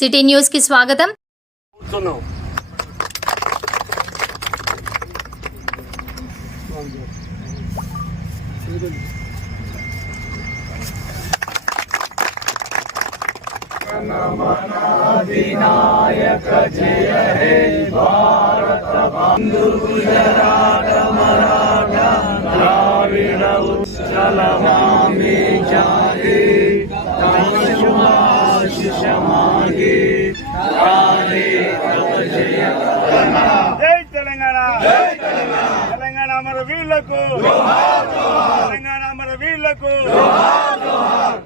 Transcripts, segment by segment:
City news కి స్వాగతం. వినాయక జయ హే భారత బంధు గుజరాట మరాఠ ద్రావిడ ఉచ్చల మామి జాగే తమశుభాశిష మాగే రాధే కవ జయ జై తెలంగాణ జై తెలంగాణ తెలంగాణ అమర వీరులకు జోహార్ జోహార్ తెలంగాణ అమర వీరులకు జోహార్ జోహార్.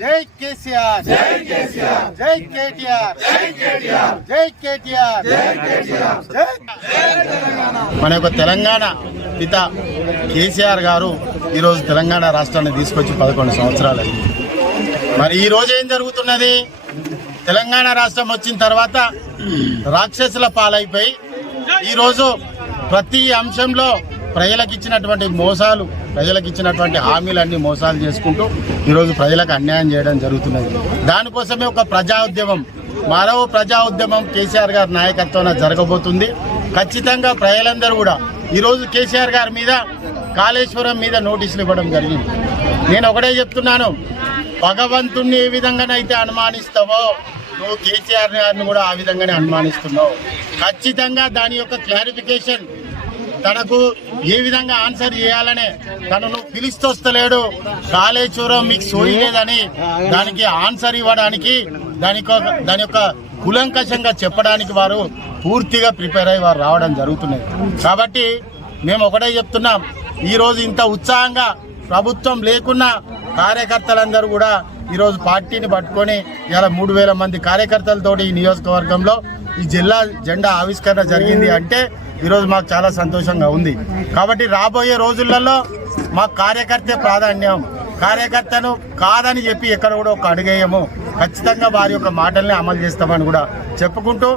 జై కేసీఆర్ జై కేసీఆర్ జై కేటీఆర్ జై కేటీఆర్ జై కేటీఆర్ జై కేటీఆర్ జై మన యొక్క తెలంగాణ పిత కేసీఆర్ గారు ఈరోజు తెలంగాణ రాష్ట్రాన్ని తీసుకొచ్చి 11 సంవత్సరాలు అయింది. మరి ఈ రోజు ఏం జరుగుతున్నది? తెలంగాణ రాష్ట్రం వచ్చిన తర్వాత రాక్షసుల పాలైపోయి ఈరోజు ప్రతి అంశంలో ప్రజలకు ఇచ్చినటువంటి మోసాలు, ప్రజలకు ఇచ్చినటువంటి హామీలన్నీ మోసాలు చేసుకుంటూ ఈరోజు ప్రజలకు అన్యాయం చేయడం జరుగుతున్నది. దానికోసమే ఒక ప్రజా ఉద్యమం, మరో ప్రజా ఉద్యమం కేసీఆర్ గారి నాయకత్వాన జరగబోతుంది. ఖచ్చితంగా ప్రజలందరూ కూడా ఈరోజు కేసీఆర్ గారి మీద, కాళేశ్వరం మీద నోటీసులు ఇవ్వడం జరిగింది. నేను ఒకటే చెప్తున్నాను, భగవంతుణ్ణి ఏ విధంగానైతే అనుమానిస్తావో నువ్వు కేసీఆర్ గారిని కూడా ఆ విధంగానే అనుమానిస్తున్నావు. ఖచ్చితంగా దాని యొక్క క్లారిఫికేషన్, తనకు ఏ విధంగా ఆన్సర్ చేయాలనే తనను పిలుస్తొస్తలేడు. కాళేశ్వరం మీకు సోయలేదని దానికి ఆన్సర్ ఇవ్వడానికి, దాని యొక్క కులంకషంగా చెప్పడానికి వారు పూర్తిగా ప్రిపేర్ అయ్యి వారు రావడం జరుగుతున్నది. కాబట్టి మేము ఒకటే చెప్తున్నాం, ఈరోజు ఇంత ఉత్సాహంగా ప్రభుత్వం లేకున్నా కార్యకర్తలందరూ కూడా ఈరోజు పార్టీని పట్టుకొని ఇలా 3000 మంది కార్యకర్తలతోటి ఈ నియోజకవర్గంలో ఈ జిల్లా జెండా ఆవిష్కరణ జరిగింది అంటే ఈరోజు మాకు చాలా సంతోషంగా ఉంది. కాబట్టి రాబోయే రోజులలో మాకు కార్యకర్తే ప్రాధాన్యం. కార్యకర్తను కాదని చెప్పి ఎక్కడ కూడా ఒక అడుగేయము. ఖచ్చితంగా వారి యొక్క మాటల్ని అమలు చేస్తామని కూడా చెప్పుకుంటూ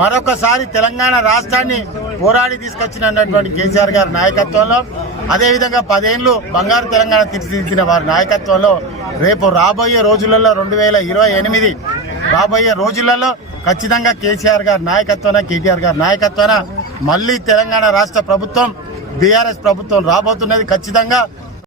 మరొకసారి తెలంగాణ రాష్ట్రాన్ని పోరాడి తీసుకొచ్చినటువంటి కేసీఆర్ గారి నాయకత్వంలో, అదేవిధంగా 10 ఏళ్ళు బంగారు తెలంగాణ తీర్చిదిద్దిన వారి నాయకత్వంలో రేపు రాబోయే రోజులలో 2028 రాబోయే రోజులలో ఖచ్చితంగా కేసీఆర్ గారి నాయకత్వాన, కేటీఆర్ గారి నాయకత్వాన మళ్ళీ తెలంగాణ రాష్ట్ర ప్రభుత్వం, బీఆర్ఎస్ ప్రభుత్వం రాబోతున్నది. ఖచ్చితంగా